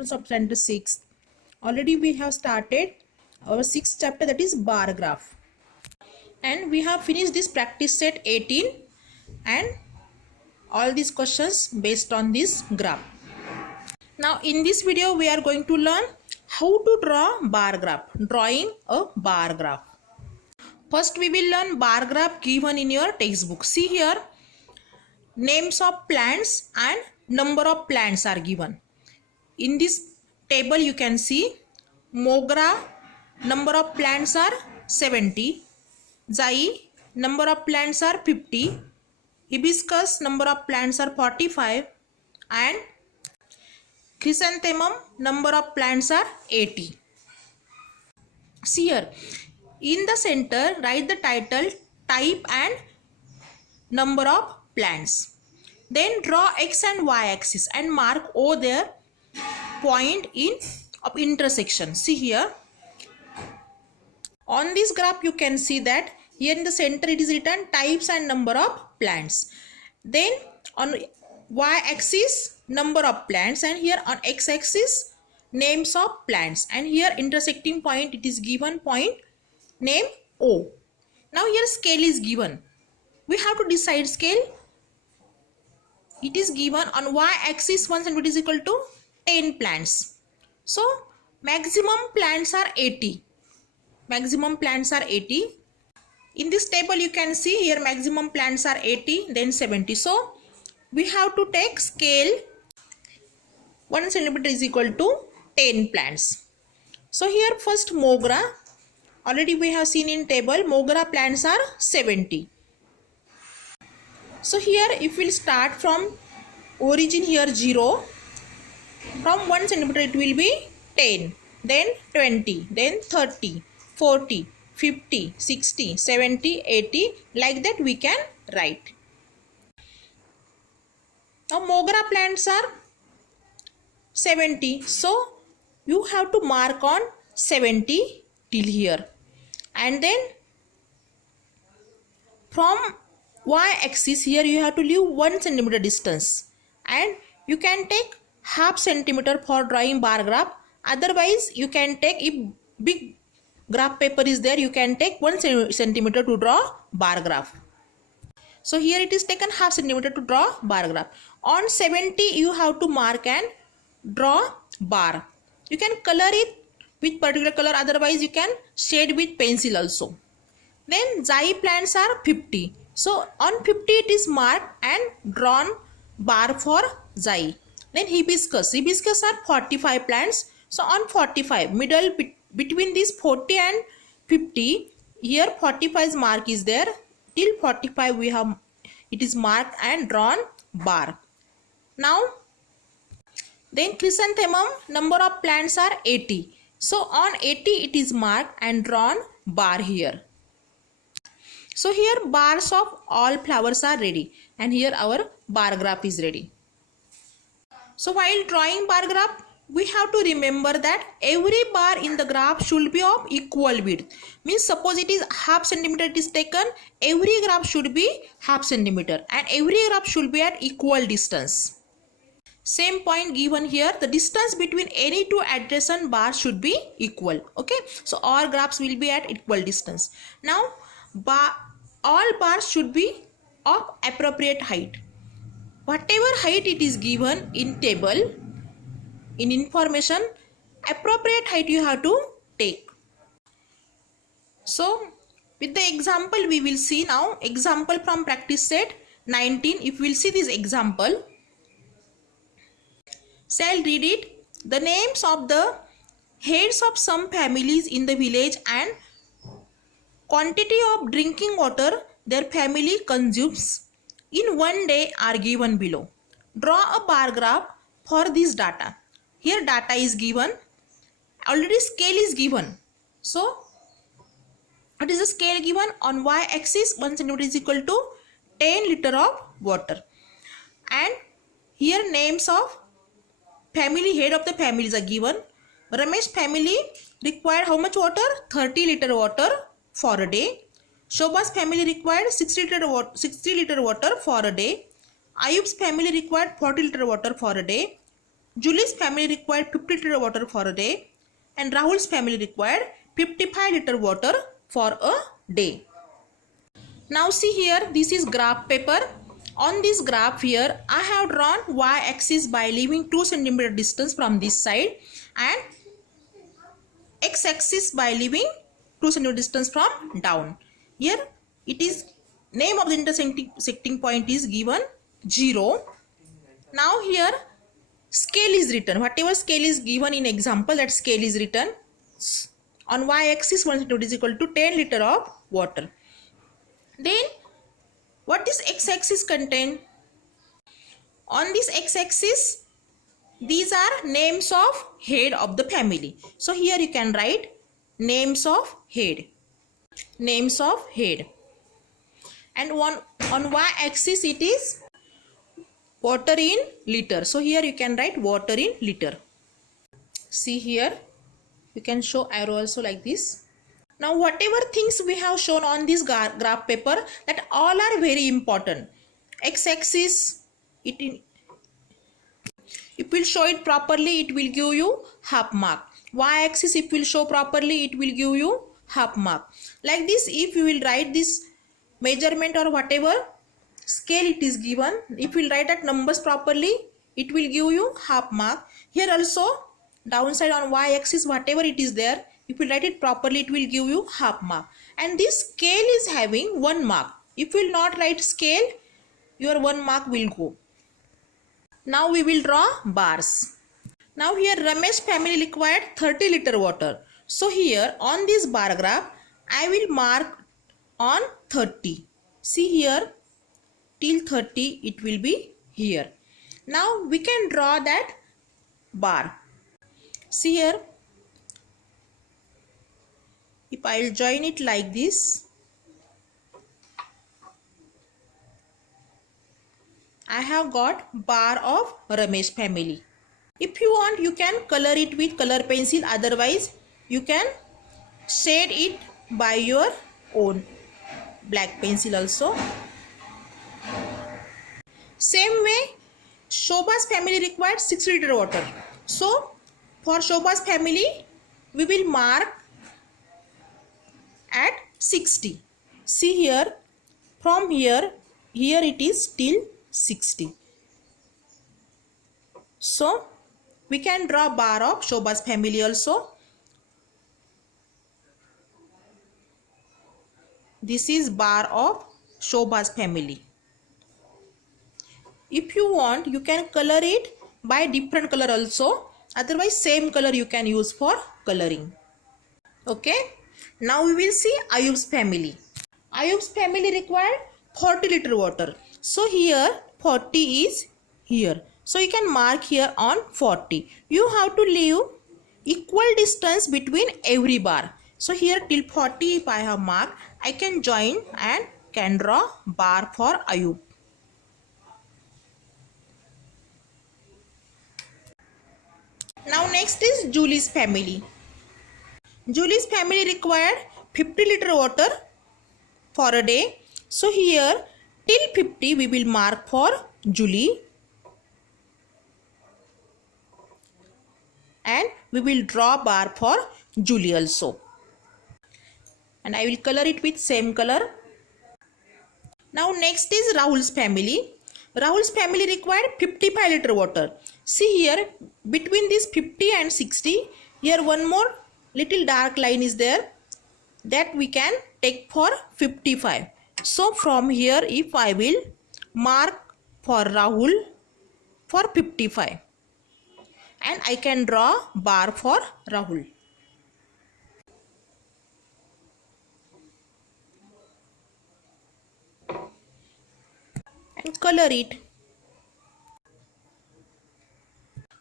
students of standard 6. Already we have started our 6th chapter, that is bar graph, and we have finished this practice set 18 and all these questions based on this graph. Now in this video we are going to learn how to draw bar graph, drawing a bar graph. First we will learn bar graph given in your textbook. See here, names of plants and number of plants are given. In this table you can see mogra, number of plants are 70, zai, number of plants are 50, hibiscus, number of plants are 45, and chrysanthemum, number of plants are 80. See here, in the center write the title, type and number of plants. Then draw x and y axis and mark O there, point of intersection. See here, on this graph you can see that here in the center it is written types and number of plants. Then on y axis number of plants, and here on x axis names of plants, and here intersecting point it is given point name O. Now here scale is given. We have to decide scale. It is given on y axis 1 cm is equal to 10 plants. So maximum plants are 80. Maximum plants are 80. In this table you can see here maximum plants are 80, then 70. So we have to take scale 1 cm is equal to 10 plants. So here first mogra, already we have seen in table mogra plants are 70. So here if we will start from origin here 0, from 1 cm it will be 10, then 20, then 30, 40, 50, 60, 70, 80, like that we can write. Now mogra plants are 70, so you have to mark on 70 till here, and then from y axis here you have to leave 1 cm distance, and you can take half centimeter for drawing bar graph. Otherwise you can take, if big graph paper is there, you can take 1 centimeter to draw bar graph. So here it is taken half centimeter to draw bar graph. On 70 you have to mark and draw bar. You can color it with particular color, otherwise you can shade with pencil also. Then zai plants are 50. So on 50 it is marked and drawn bar for zai. Then hibiscus are 45 plants. So on 45, middle between this 40 and 50, here 45's mark is there. Till 45 we have, it is marked and drawn bar. Now then chrysanthemum, number of plants are 80. So on 80 it is marked and drawn bar here. So here bars of all flowers are ready, and here our bar graph is ready. So while drawing bar graph, we have to remember that every bar in the graph should be of equal width. Means suppose it is half centimeter it is taken, every graph should be half centimeter, and every graph should be at equal distance. Same point given here, the distance between any two adjacent bars should be equal. Okay, so all graphs will be at equal distance. Now all bars should be of appropriate height. Whatever height it is given in table, in information, appropriate height you have to take. So with the example we will see now, example from practice set 19. If we will see this example, shall read it. The names of the heads of some families in the village and quantity of drinking water their family consumes in one day are given below. Draw a bar graph for this data. Here data is given, already scale is given. So what is the scale given? On y axis 1 cm is equal to 10 liter of water, and here names of family, head of the families are given. Ramesh family required how much water? 30 liter water for a day. Shobha's family required 60 liter water for a day. Ayub's family required 40 liter water for a day. Julie's family required 50 liter water for a day and Rahul's family required 55 liter water for a day. Now see here, this is graph paper. On this graph here, I have drawn y-axis by leaving 2 cm distance from this side and x-axis by leaving 2 cm distance from down. Here it is, name of the intersecting point is given 0. Now here scale is written. Whatever scale is given in example, that scale is written. On y-axis 1 cm is equal to 10 liter of water. Then what this x-axis contain? On this x-axis, these are names of head of the family. So here you can write names of head. Names of head. And on y-axis it is water in liter. So here you can write water in liter. See here, you can show arrow also like this. Now whatever things we have shown on this graph paper, that all are very important. X-axis, if will show it properly, it will give you half mark. Y-axis, if will show properly, it will give you half mark. Like this, if you will write this measurement or whatever scale it is given, if you will write that numbers properly, it will give you half mark. Here also, downside on y-axis, whatever it is there, if you write it properly, it will give you half mark. And this scale is having 1 mark. If you will not write scale, your 1 mark will go. Now we will draw bars. Now here Ramesh family required 30 liter water. So here on this bar graph, I will mark on 30. See here, till 30 it will be here. Now we can draw that bar. See here, if I will join it like this, I have got bar of Ramesh family. If you want, you can color it with color pencil, otherwise you can shade it by your own black pencil also. Same way, Shobha's family required 6 liter water. So for Shobha's family, we will mark at 60. See here, from here it is till 60. So we can draw bar of Shobha's family also. This is bar of Shobha's family. If you want, you can color it by different color also. Otherwise, same color you can use for coloring. Okay. Now we will see Ayub's family. Ayub's family required 40 liter water. So here 40 is here. So you can mark here on 40. You have to leave equal distance between every bar. So here till 40 if I have marked, I can join and can draw bar for Ayub. Now next is Julie's family. Julie's family required 50 liter water for a day. So here till 50 we will mark for Julie. And we will draw bar for Julie also. And I will color it with same color. Now next is Rahul's family. Rahul's family required 55 liter water. See here, between this 50 and 60, here one more little dark line is there, that we can take for 55. So from here, if I will mark for Rahul for 55, and I can draw bar for Rahul. And color it.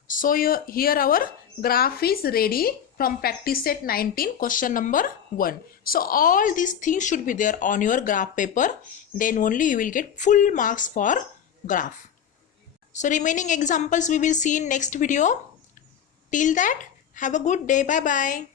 So here our graph is ready from practice set 19, question number 1. So all these things should be there on your graph paper. Then only you will get full marks for graph. So remaining examples we will see in next video. Till that, have a good day. Bye bye.